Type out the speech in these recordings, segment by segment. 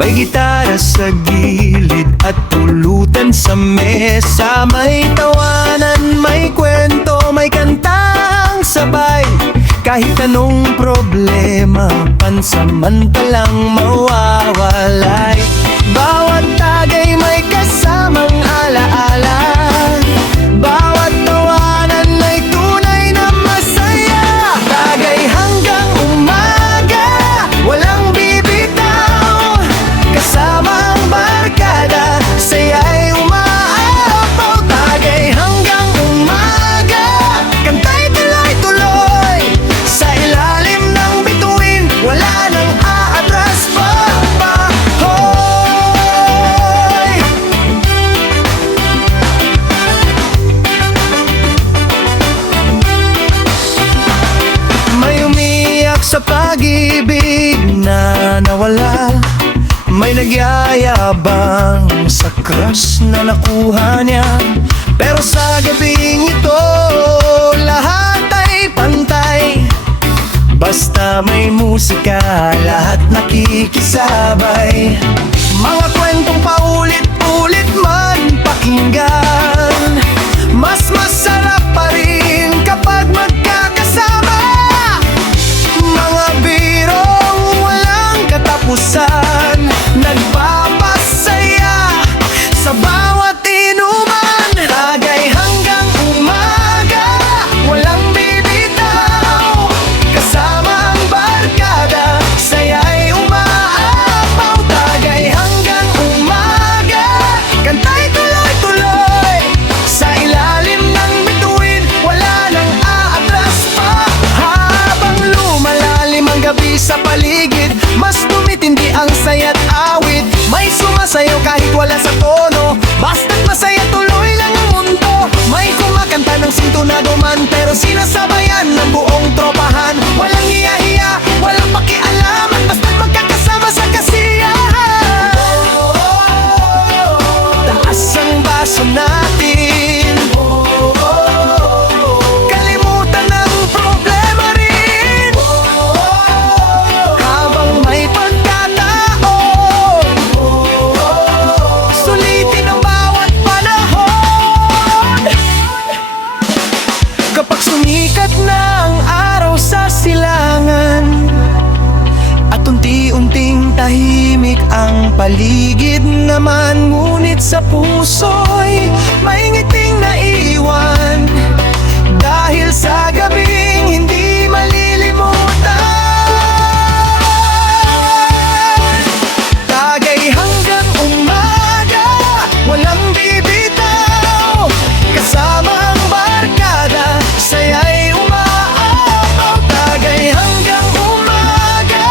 May gitara sa gilid at pulutan sa mesa. May tawanan, may kwento, may kantang sabay. Kahit anong problema, pansamantalang mawawalay. Bawat tagay may kasamang alaala. Bawat tawanan ay tunay na masaya. Tagay hanggang umaga, walang bibitaw. Kasama ang barkada, saya'y umaapaw. Tagay hanggang umaga, kantay tuloy-tuloy. Sa ilalim ng bituin, wala nang aatras pa. Hoy! May umiyak sa pag-ibig na nawala. May nagyayabang sa crush na nakuha niya. Pero sa gabing ito, lahat ay pantay. Basta may musika, lahat nakikisabay. Mga kwentong paulit-ulit man pakinggan, mas masarap pa rin kapag magkakasama. Mga birong walang katapusan, nagpapasaya sa bawat inuman. Tagay hanggang umaga, walang bibitaw. Kasama ang barkada, saya'y umaapaw. Tagay hanggang umaga, kantay tuloy-tuloy. Sa ilalim ng bituin, wala nang aatras pa. Habang lumalalim ang gabi sa paligid, mas tumitindi ang saya't awit. May sumasayaw kahit wala sa tono, basta't masaya tuloy lang ang mundo. May kumakanta ng sintunado man, pero sinasabayan ng buong tropahan. Walang hiya-hiya, walang pakialaman, basta't magkakasama sa kasiyahan. Taas ang baso natin, kalimutan ang problema rin. Habang may pagkataon, sulitin ang bawat panahon. Kapag sumikat na ang araw sa silangan at unti-unting tahimik ang paligid naman, ngunit sa puso'y may ngiting naiwan. Dahil sa gabing hindi malilimutan. Tagay hanggang umaga, walang bibitaw. Kasama ang barkada, saya'y umaapaw. Tagay hanggang umaga,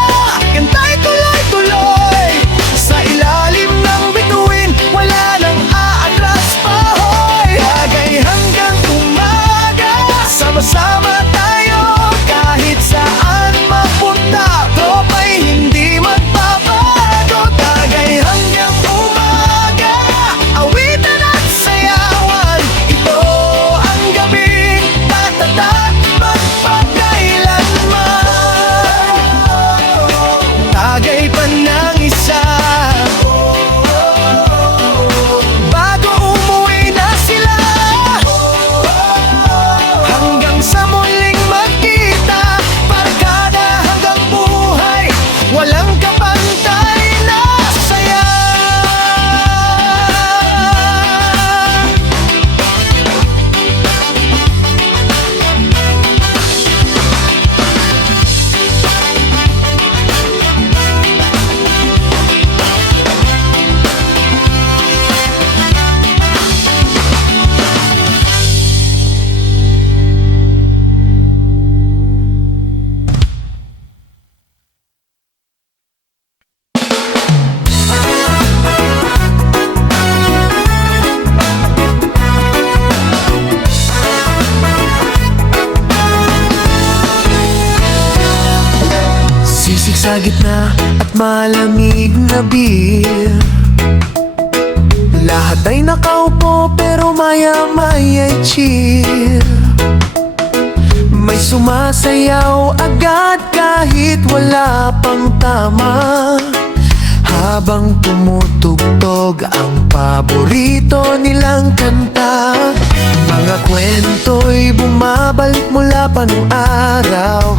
kantay tuloy-tuloy. Sa ilalim ng bituin, wala nang aatras pa. Hoy! Tagay hanggang umaga, sama-sama tayo. Kahit saan mapunta, tropa'y hindi magbabago. Tagay hanggang umaga, awitan at sayawan. Ito ang gabing tatatak magpakailanman. Tagay pa ng isa, bago umuwi na sila. Hanggang sa muling magkita, barkada hanggang buhay, walang kapantay na saya. Sisig sa gitna at malamig na beer. Lahat ay nakaupo pero maya-maya ay cheer. May sumasayaw agad kahit wala pang tama. Habang tumutugtog ang paborito nilang kanta, mga kwento'y bumabalik mula pa nung araw.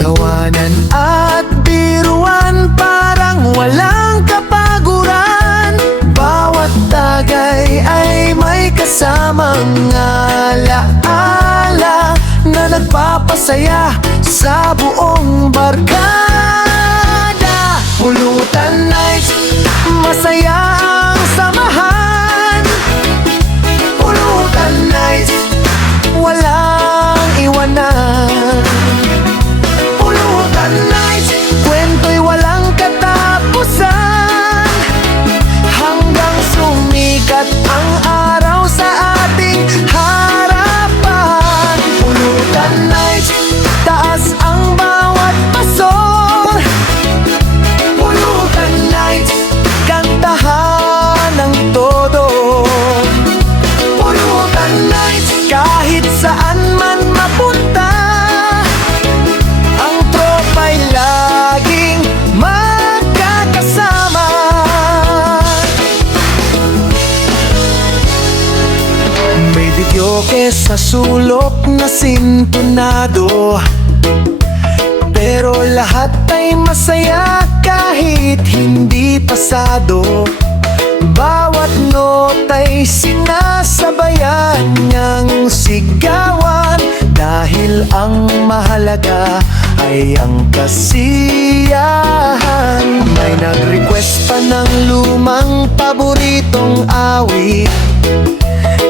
Tawanan at biruan parang walang kapaguran. Bawat tagay ay may kasamang alaala na nagpapasaya sa buong barkada. Pulutan Nights, masaya ang samahan. Pulutan Nights, walang iwanan. Pulutan Nights, kwento'y walang katapusan, hanggang sumikat ang araw sa ating harapan. Pulutan Nights, taas ang bawat pasor. Pulutan Nights, kantahan ng todo. Pulutan Nights, kahit saan man mapunta, ang tropa'y laging magkakasama. May videoke sa sulok na sintonado, pero lahat ay masaya kahit hindi pasado. Bawat nota'y sinasabayan niyang sigawan, dahil ang mahalaga ay ang kasiyahan. May nag-request pa ng lumang paboritong awit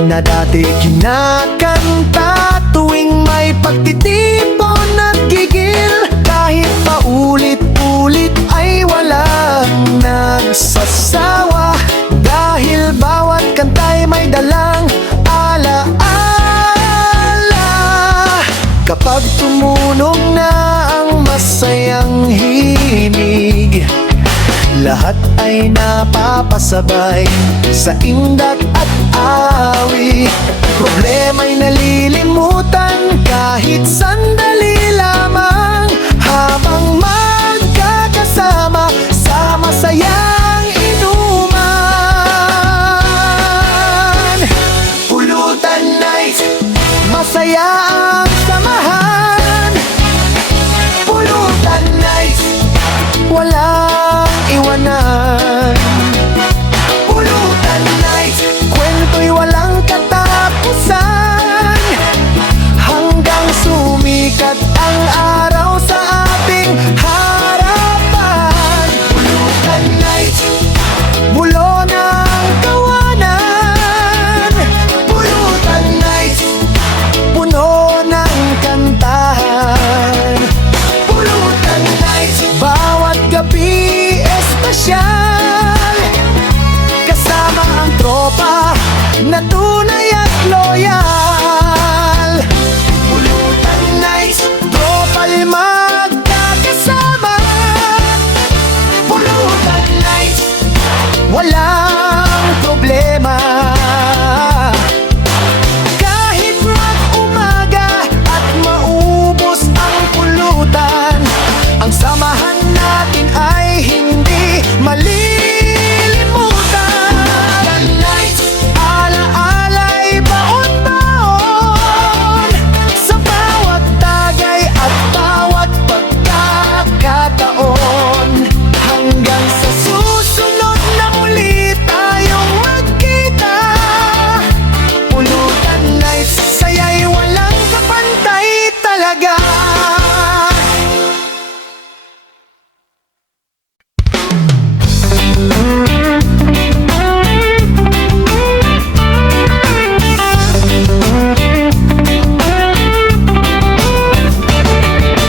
na dati kinakanta tuwing may pagtitipon at gigil. Kahit paulit-ulit ay walang nagsasawa, dahil bawat kanta'y may dalang alaala. Kapag tumunog na ang masayang himig, lahat ay napapasabay sa indat at awi. Problema'y nalilimutan kahit sandali lamang, habang magkakasama sa masayang inuman. Pulutan Nights, masaya ang samahan. Pulutan Nights, walang iwanan. Pulutan Nights, kwento'y walang katapusan, hanggang sumikat ang araw sa ating harapan. Pulutan Nights, bulo ng kawanan. Pulutan Nights, puno ng kantahan. Pulutan Nights, bawat gabi espesyal, kasama ang tropa na tunay at loyal. Pulutan Nights, tropa'y magkakasama. Pulutan Nights, walang problema. Kahit mag-umaga at maubos ang pulutan, ang samahan natin ay hindi malilimutan. Pulutan Nights, ala-ala'y baon-baon sa bawat tagay at bawat pagkakataon, hanggang sa susunod na muli tayong magkita. Pulutan Nights, saya'y walang kapantay talaga.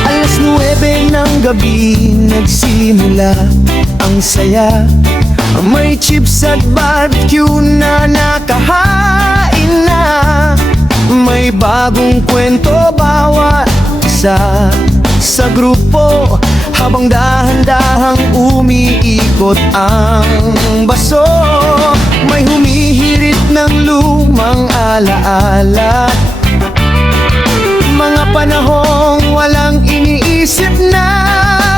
Alas 9 ng gabi nagsimula ang saya. May chips at barbecue na nakahain na. May bagong kwento bawat isa sa grupo, habang dahan-dahang umiikot ang baso. May humihirit ng lumang alaala, mga panahong walang iniisip na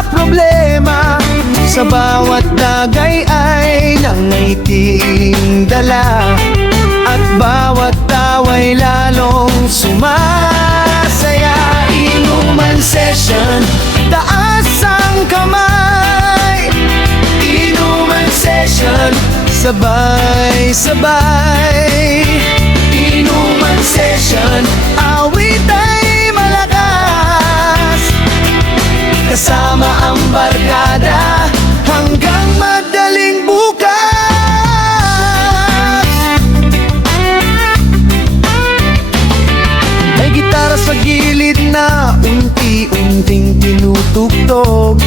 problema. Sa bawat tagay ay nangaiting dala, at bawat tawa'y lalong sumasaya. Inuman session, taas ang kamay. Inuman session, sabay-sabay. Inuman session, awit ay malakas, kasama ang barkada hanggang madaling bukas. May gitara sa gilid na unti-unting tinutugtog.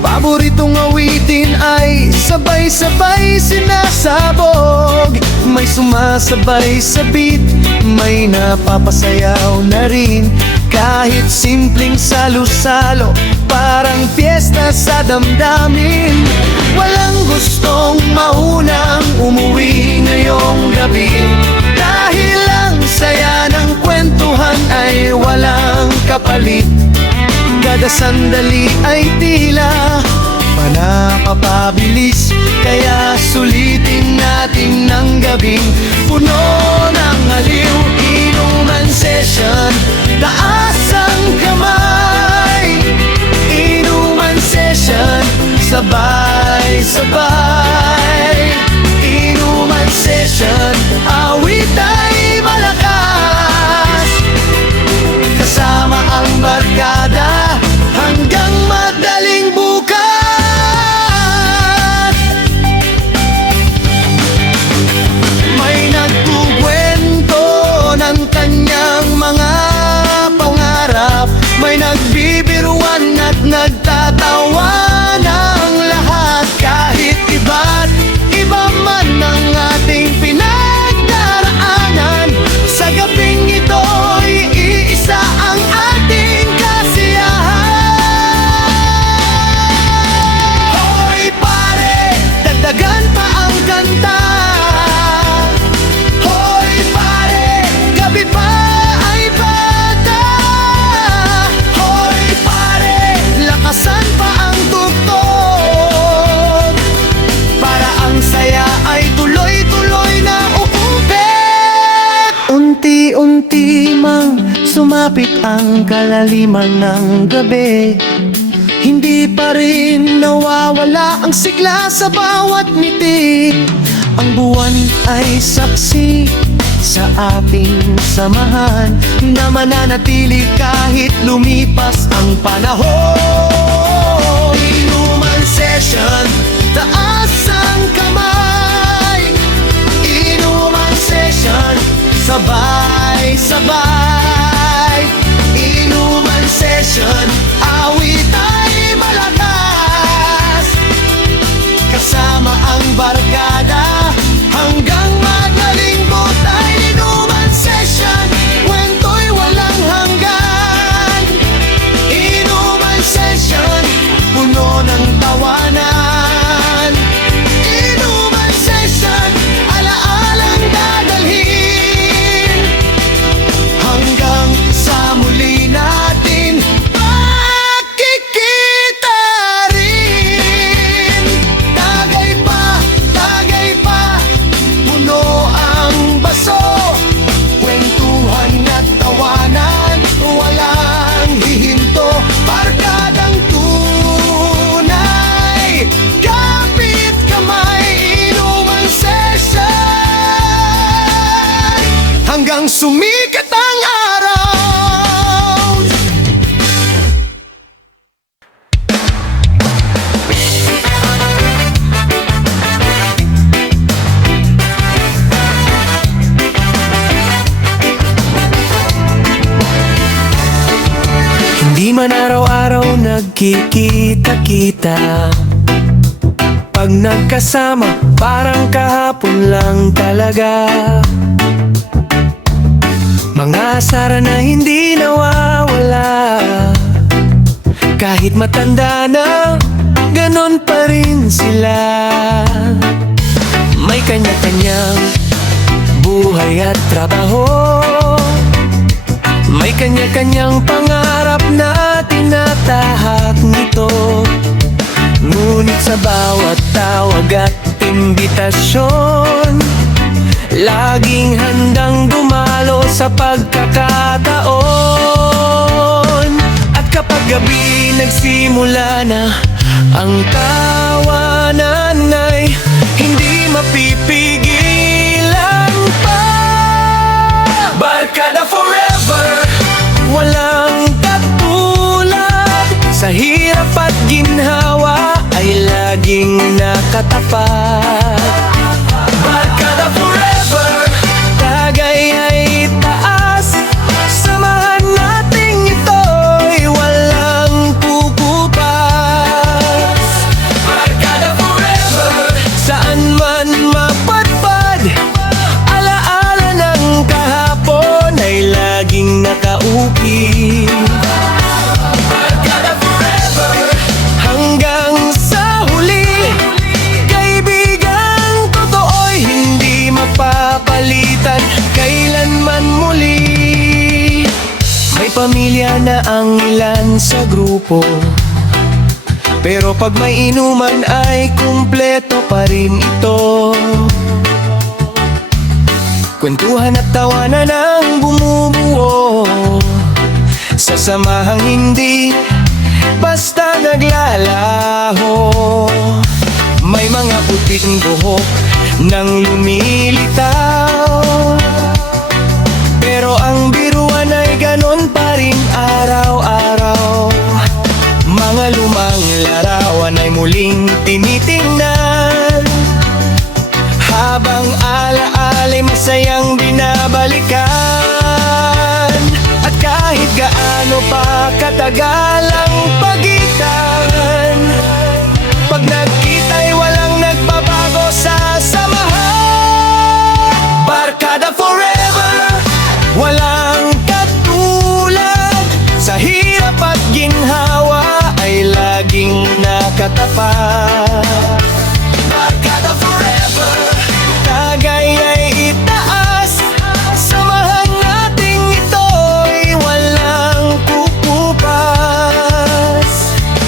Paboritong awitin ay sabay-sabay sinasabog. May sumasabay sa beat, may napapasayaw na rin. Kahit simpleng salo-salo, parang piyesta sa damdamin. Walang gustong maunang umuwi ngayong gabi, dahil ang saya ng kwentuhan ay walang kapalit. Kada sandali ay tila panapapabilis, kaya sulitin natin ng gabing puno ng aliw. Inuman session, taas ang kamay. Inuman session, sabay-sabay. Inuman session, awit ay malakas, kasama ang barkada hanggang madaling bukas. May nagkukwento ng kanyang mga pangarap, may nagbibiruan at nagtatawa ng lahat. Kahit iba't iba man ang ating pinagdaraanan, sa gabing ito'y iisa ang ating kasiyahan. Hoy pare, dagdagan pa ang kanta. Hoy pare, gabi pa ay bata. Hoy pare, lakasan pa ang tugtog, para ang saya ay tuloy-tuloy na uupit. Unti-unti mang sumapit ang kalaliman ng gabi, hindi pa rin nawawala ang sigla sa bawat ngiti. Ang buwan ay saksi sa ating samahan, na mananatili kahit lumipas ang panahon. Inuman session, taas ang kamay. Inuman session, sabay-sabay. Inuman session, awit ay malakas, kasama ang barkada hanggang madaling butay. Inuman session, kwento'y walang hanggan. Inuman session, puno ng tawanan. Inuman session, alaalang dadalhin hanggang sa muli natin makikita rin. Tagay pa, puno ang baso, kwentuhan at tawanan, walang hihinto. Barkadang tunay, kapit kamay. Inuman session, hanggang sumikat ang araw. Hindi man araw-araw nagkikita-kita, pag nagkasama parang kahapon lang talaga. Mga asara na hindi nawawala, kahit matanda na, ganon pa rin sila. May kanya-kanyang buhay at trabaho, may kanya-kanyang pangarap na tinatahak nito. Ngunit sa bawat tawag at imbitasyon, laging handang dumalo sa pagkakataon. At kapag gabi nagsimula na, ang tawanan ay hindi mapipigilan pa. Barkada forever, walang katulad. Sa hirap at ginhawa ay laging nakatapat. Barkada forever, tagay ay taas. Samahan nating ito'y walang kukupas. Barkada forever, saan man mapadpad, alaala ng kahapon ay laging nakaukit. Barkada forever, hanggang sa huli, kaibigang totoo'y hindi mapapalitan kailanman muli. May pamilya na ang ilan sa grupo, pero pag may inuman ay kumpleto pa rin ito. Kwentuhan at tawanan ang bumubuo sa samahang hindi basta naglalaho. May mga puting buhok nang lumilitaw, pero ang biruan ay ganon pa rin araw-araw. Mga lumang larawan ay muling tinitingnan, habang alaala'y masayang binabalikan. At kahit gaano pa katagal ang pagitan, pag nagkita'y walang nagbabago sa samahan. Barkada forever, walang katulad. Sa hirap at ginhawa ay laging nakatapat. Barkada forever, tagay ay itaas. Samahan nating ito'y walang kukupas.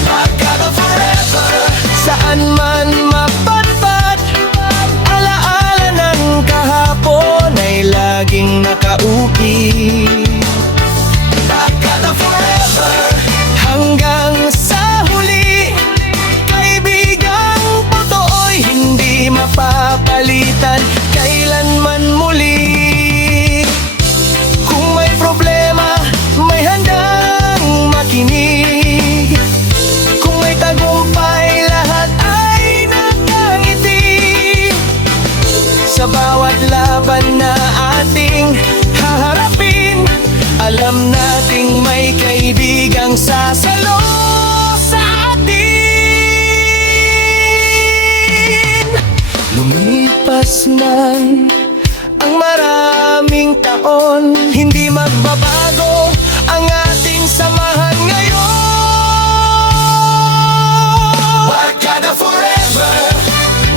Barkada forever, saan man mapadpad, alaala ng kahapon ay laging nakaukit. Barkada forever, hanggang sa huli, kaibigang totoo'y hindi mapapalitan kailanman muli. Kung may problema, may handang makinig. Kung may tagumpay, lahat ay nakangiti. Sa bawat laban na ating haharapin, alam nating may kaibigang sasalo sa atin. Lumipas man ang maraming taon, hindi magbabago ang ating samahan ngayon. Barkada forever,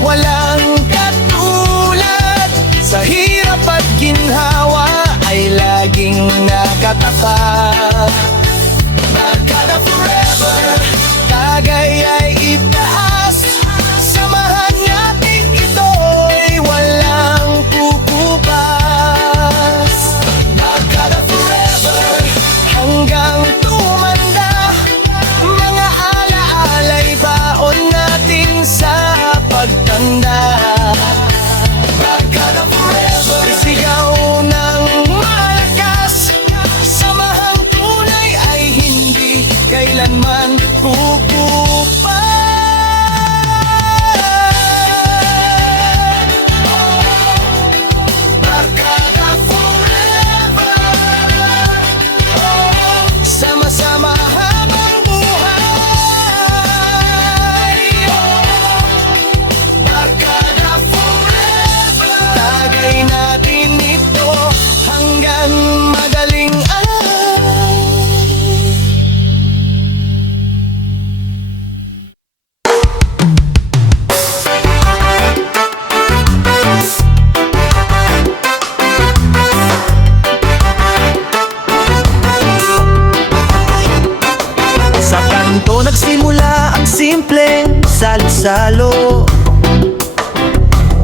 walang katulad. Sa hirap at ginhawa ay laging nakatapat. Barkada forever, tagay ay itaas. Samahan natin ito'y walang kukupas. Barkada forever, hanggang tumanda, mga alaala'y baon natin sa pagtanda. Barkada forever, sigaw ng malakas, samahang salo.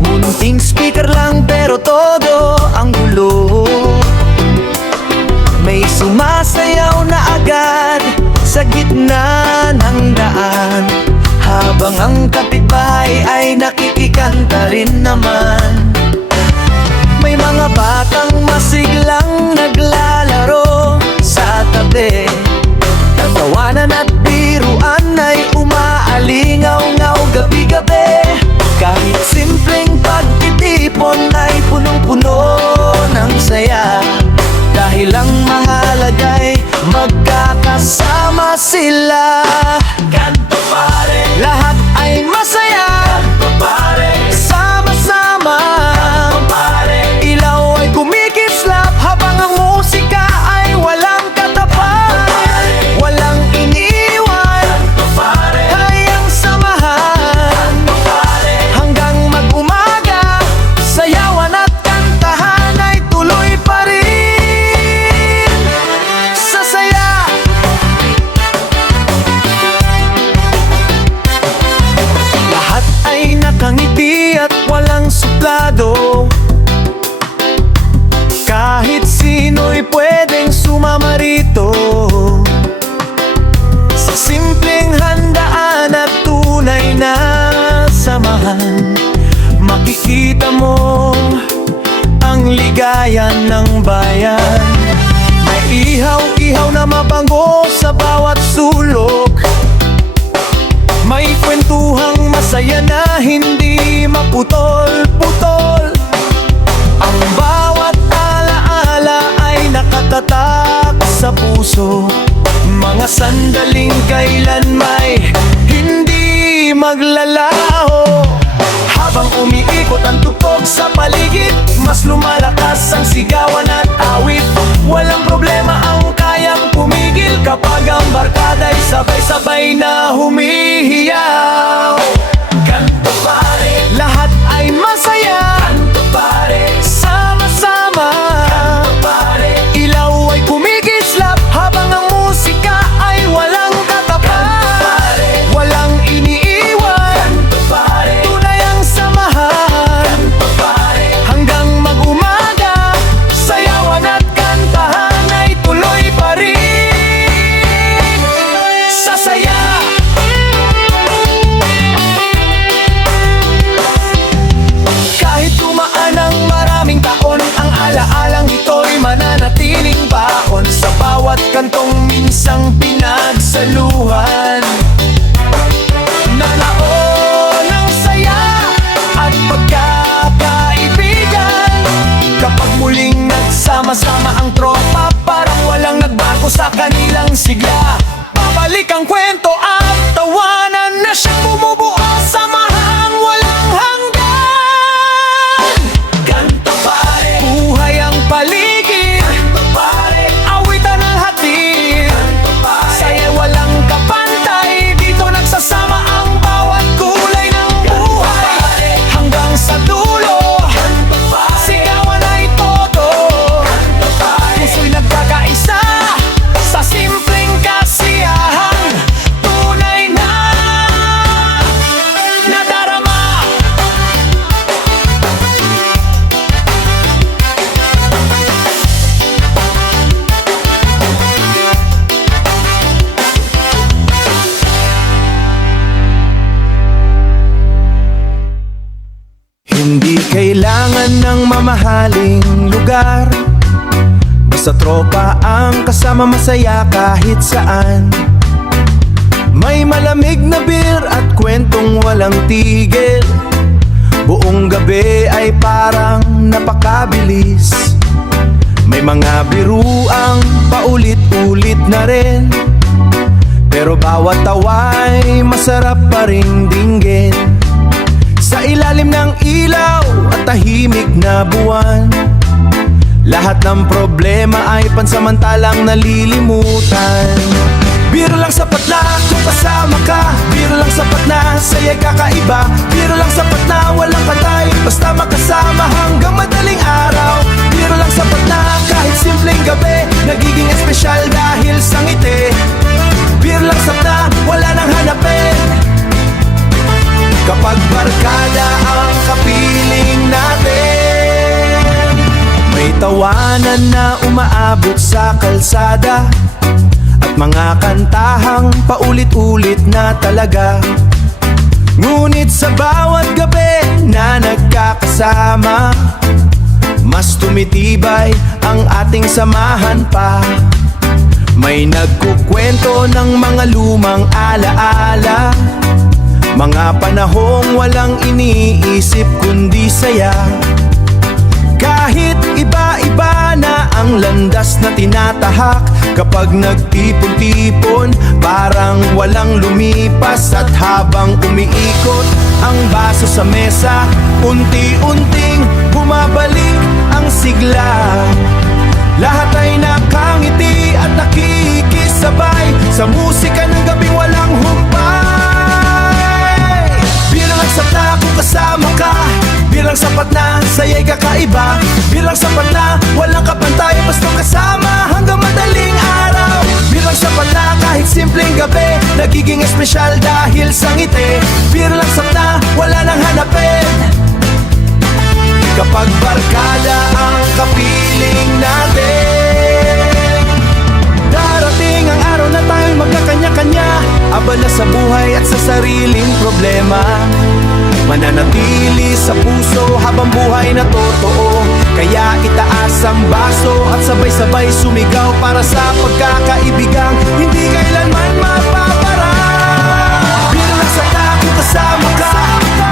Munting speaker lang pero todo ang gulo. May sumasayaw na agad sa gitna ng daan, habang ang kapitbahay ay nakikikanta rin naman. May mga batang masiglang naglalaro sa tabi, tatawanan at biruan ay umaalingaw-ngaw gabi-gabi. Kahit simpleng pagtitipon ay punong-puno ng saya, dahil ang mahalaga'y magkakasama sila. Kanto pare, lahat ay masaya. Kanto pare, sama-sama. Kanto pare, ilaw ay kumikislap habang ang musika ay walang katapat. Walang iniiwan. Kanto pare, hayang samahan. Kanto pare, hanggang mag-umaga, sayawan at kantahan ay tuloy pa rin. Sasaya. Lahat ay nakangiti at walang suplado, kahit sino'y pwedeng sumama rito. Sa simpleng handaan at tunay na samahan, makikita mo ang ligaya ng bayan. May ihaw-ihaw na mabango sa bawat sulok, may kwentuhang masaya na hindi maputol-putol. Ang bawat alaala ay nakatatak sa puso, mga sandaling kailan may hindi maglalaho. Habang umiikot ang tugtog sa paligid, mas lumalakas ang sigawan at awit. Walang problema ang kayang pumigil kapag ang barkada'y sabay-sabay na humihiyaw. Kanto pare, lahat ay masaya. Kanto pare, sama-sama. Kanto pare, ilaw ay kumikislap habang ang musika ay walang katapat. Kanto pare, walang iniiwan. Kanto pare, tunay ang samahan. Kanto pare, hanggang mag-umaga, sayawan at kantahan ay tuloy pa rin. Sasaya. Kahit tumaan ang maraming taon, ang alaalang ito'y mananatiling baon sa bawat kantong minsang pinagsaluhan. Nanaon ang saya at pagkakaibigan kapag muling nagsama-sama ang tropa, parang walang nagbago sa kanilang sigla. Babalik ang kwento at tawanan na siyang bumubuo, samahang walang hanggan. Kanto pare, buhay ang paligid. Kanto pare, awitan ang hatid. Kanto pare, saya walang kapantay, dito nagsasama ang bawat kulay ng buhay. Hanggang sa dulo, kanto pare, sigawan ay todo. Kanto pare, puso'y nagkakaisa sa simpleng kasiyahan, tunay na nadarama. Hindi kailangan ng mamahaling lugar, basta tropa ang kasama, masaya kahit saan. May malamig na beer at kwentong walang tigil, buong gabi ay parang napakabilis. May mga biruang paulit-ulit na rin, pero bawat tawa'y masarap pa ring dinggin. Sa ilalim ng ilaw at tahimik na buwan, lahat ng problema ay pansamantalang nalilimutan. Biro lang sapat na kung kasama ka, biro lang sapat na saya'y kakaiba, biro lang sapat na walang katay, basta makasama hanggang madaling araw. Biro lang sapat na kahit simpleng gabi, nagiging espesyal dahil sa ngiti. Biro lang sapat na wala nang hanapin, tawanan na umaabot sa kalsada, at mga kantahang paulit-ulit na talaga. Ngunit sa bawat gabi na nagkakasama, mas tumitibay ang ating samahan pa. May nagkukwento ng mga lumang alaala, mga panahong walang iniisip kundi saya. Kahit iba-iba na ang landas na tinatahak, kapag nagtipon-tipon parang walang lumipas. At habang umiikot ang baso sa mesa, unti-unting bumabalik ang sigla. Lahat ay nakangiti at nakikisabay sa musika ng gabing walang humpay. Bilang sapat na kung kasama ka, bilang sapat na saya'y kakaiba, bilang sapat na walang kapantay basta kasama hanggang madaling araw. Bilang sapat na kahit simpleng gabi nagiging espesyal dahil sa ngiti. Bilang sapat na wala nang hanapin kapag barkada ang kapiling natin. Darating ang araw na tayo'y magkakanya-kanya, abala sa buhay at sa sariling problema. Mananatili sa puso habang buhay na totoo, kaya itaas ang baso at sabay-sabay sumigaw para sa pagkakaibigang hindi kailanman mapapara. Bilang sapat na kung kasama ka,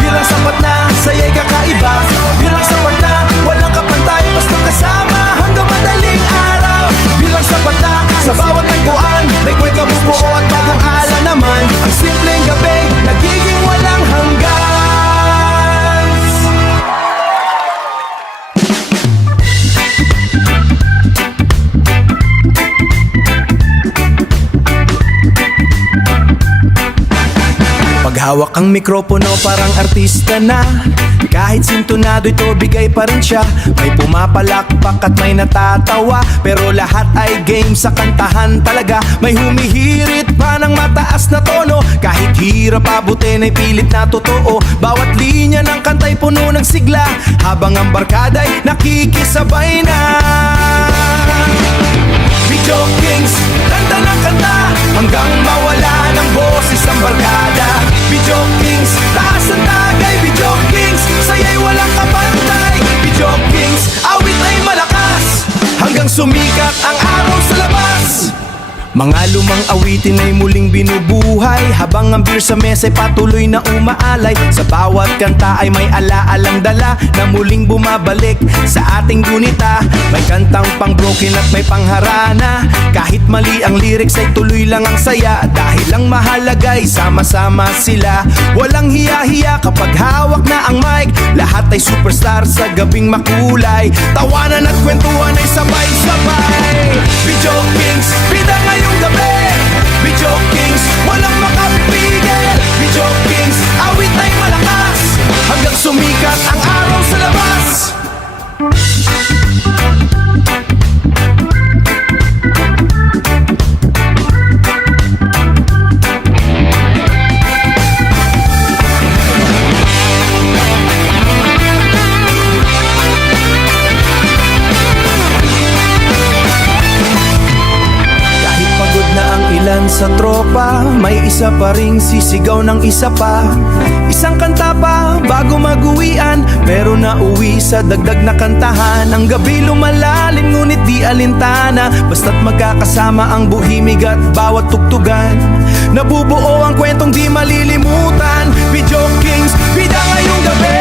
bilang sapat na saya'y kakaiba, bilang sapat na walang kapantay basta kasama hanggang madaling araw. Bilang sapat na sa bawat tagpuan may kwentong buo at bagong ala naman. Ang simpleng gabi nagiging walang hanggan. Paghawak ang mikropono parang artista na, kahit sintonado ito bigay pa rin siya. May pumapalakpak at may natatawa, pero lahat ay game sa kantahan talaga. May humihirit pa ng mataas na tono, kahit hirap abutin ay pilit na totoo. Bawat linya ng kanta'y puno ng sigla, habang ang barkada'y nakikisabay na. Video Kings, kanta ng kanta hanggang mawala ng boses ang barkada. Video Kings, taas ang tagay. Video Kings, saya'y walang kapantay. Video Kings, awit ay malakas hanggang sumikat ang araw sa labas. Mga lumang awitin ay muling binubuhay, habang ang beer sa mesa ay patuloy na umaalay. Sa bawat kanta ay may alaalang dala na muling bumabalik sa ating gunita. May kantang pang broken at may pangharana, kahit mali ang lyrics ay tuloy lang ang saya. Dahil ang mahalaga ay sama-sama sila, walang hiya-hiya kapag hawak na ang mic. Lahat ay superstar sa gabing makulay, tawanan at kwentuhan ay sabay-sabay. Video Kings, bida ngayong gabi. Video Kings, walang makapipigil. Video Kings, awit ay malakas hanggang sumikat ang araw sa labas. Sa tropa, may isa pa ring sisigaw ng isa pa. Isang kanta pa bago mag-uwian, pero nauwi sa dagdag na kantahan. Ang gabi lumalalim ngunit di alintana, basta't magkakasama ang buhimig at bawat tugtugan. Nabubuo ang kwentong di malilimutan. Video Kings, bida ngayong gabi.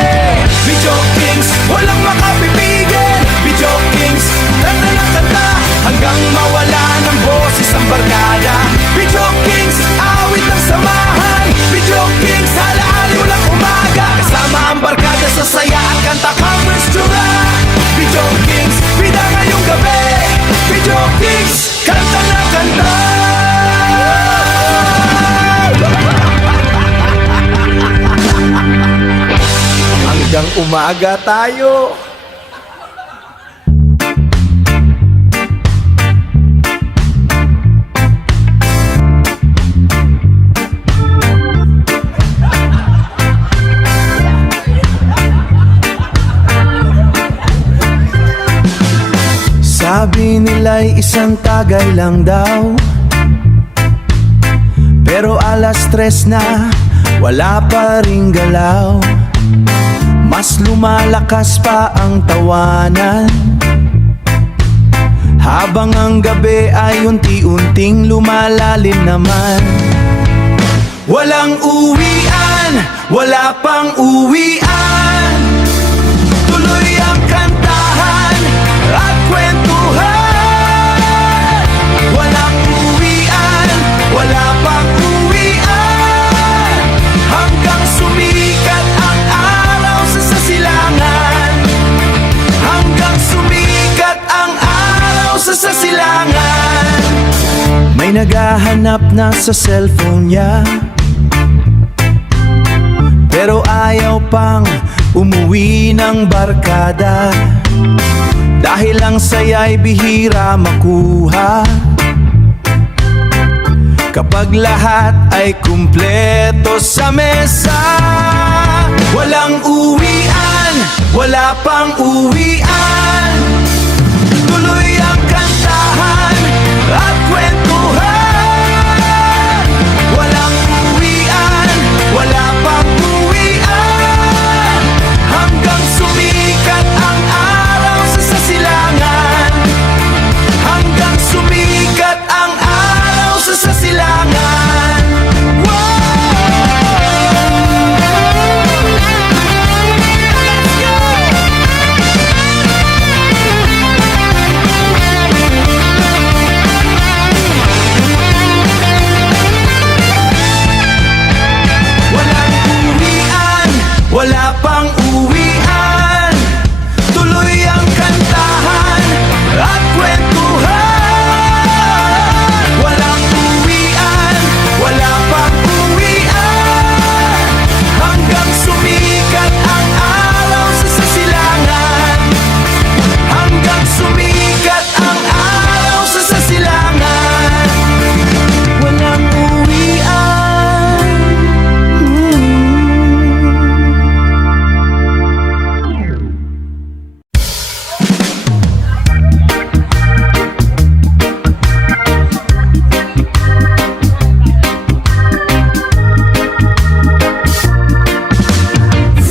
Video Kings, walang makapipigil. Video Kings, kanta ng kanta hanggang mawala ng boses ang barkada. Video Kings, awit ng samahan. Video Kings, halaaliw ng umaga, kasama ang barkada sa saya at kanta covers tsura. Video Kings, bida ngayong gabi. Video Kings, kanta na kanta. Hanggang umaga tayo. Sabi nila'y isang tagay lang daw, pero alas 3 na, wala pa ring galaw. Mas lumalakas pa ang tawanan, habang ang gabi ay unti-unting lumalalim naman. Walang uwian, wala pang uwian, tuloy ang kantahan at kwentuhan. Walang uwian, wala pang uwian, hanggang sumikat ang araw sa sasilangan. Hanggang sumikat ang araw sa sasilangan. May naghahanap na sa cellphone niya, pero ayaw pang umuwi ng barkada, dahil ang saya'y bihira makuha. Kapag lahat ay kumpleto sa mesa, walang uwian, wala pang uwian, tuloy ang kantahan at kwentuhan. Walang uwian, wala pang uwian, hanggang sumikat ang araw sa sasilangan. Hanggang sumikat ang araw sa sasilangan. Wala pang uwian, tuloy ang kantahan at kwentuhan. Walang uwian, wala pang uwian, hanggang sumikat ang araw sa sasilangan. Hanggang sumikat ang araw sa sasilangan. Walang uwian.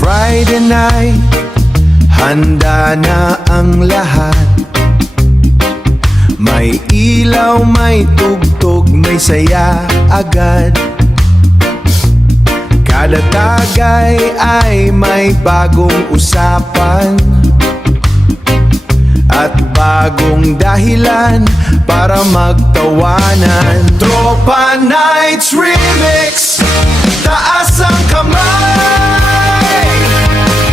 Friday night, handa na ang lahat. May ilaw, may tugtog, may saya agad. Kada tagay ay may bagong usapan at bagong dahilan para magtawanan. Tropa Nights Remix, taas ang kamay.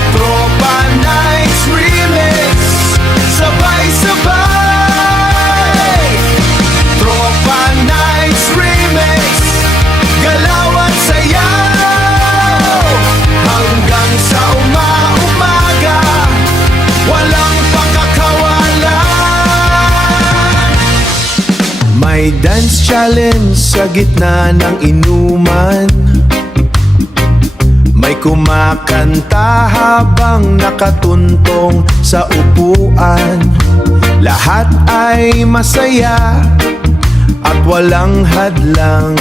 Tropa Nights Remix, sabay-sabay. Tropa Nights Remix, galaw at sayaw, hanggang sa umaga, walang pakakawalan. May dance challenge sa gitna ng inuman, may kumakanta habang nakatuntong sa upuan. Lahat ay masaya at walang hadlang.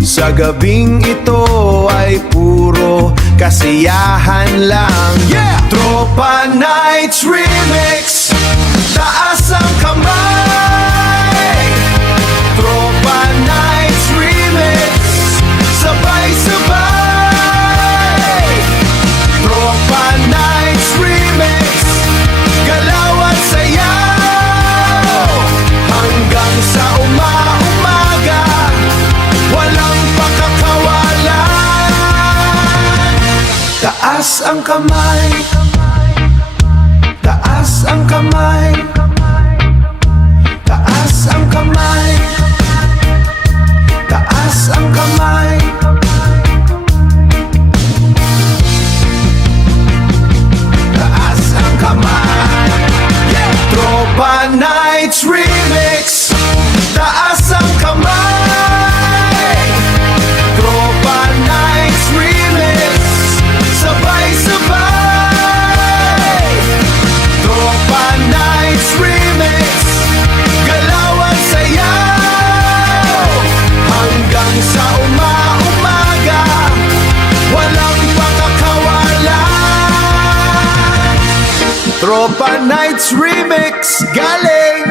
Sa gabing ito ay puro kasiyahan lang. Yeah! Tropa Nights Remix, taas ang kamay. Tropa Nights Remix, sabay-sabay. Tropa Nights Remix, galaw at sayaw, hanggang sa umaga, walang pakakawalan. Taas ang kamay, taas ang kamay, taas ang kamay, taas ang kamay. Taas ang kamay. Yeah! Tropa Nights Remix, taas ang kamay. Tropa Nights Remix, sabay-sabay. Tropa Nights Remix. Galawan sayaw hanggang sa umaga, walang pakakawalan. Tropa Nights Remix galing.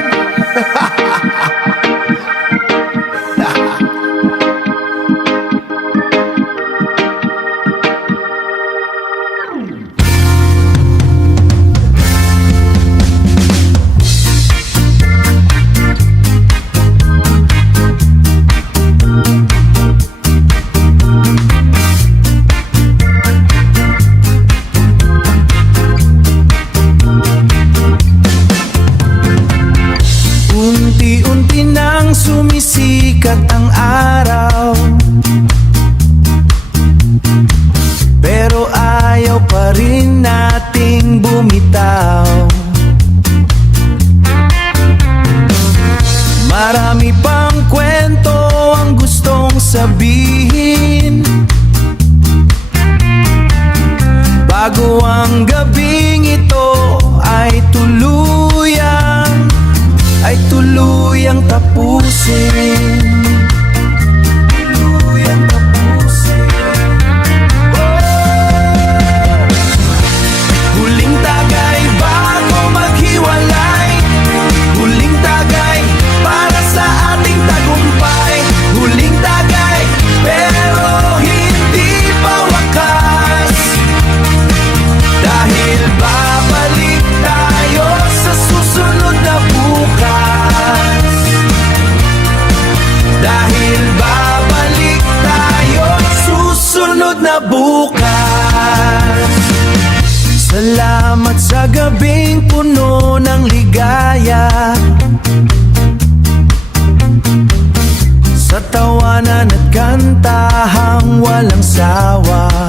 Unti-unti nang sumisikat ang araw, pero ayaw pa rin nating bumitaw. Marami pang kwento ang gustong sabihin, bago ang gabing ito ay tuluyang tapusin. Tuluyang tapusin. Huling tagay bago maghiwalay, huling tagay para sa ating tagumpay, huling tagay pero hindi pa wakas, dahil babalik tayo sa susunod na bukas. Dahil babalik tayo susunod na bukas. Salamat sa gabing puno ng ligaya, sa tawanan at kantahang walang sawa.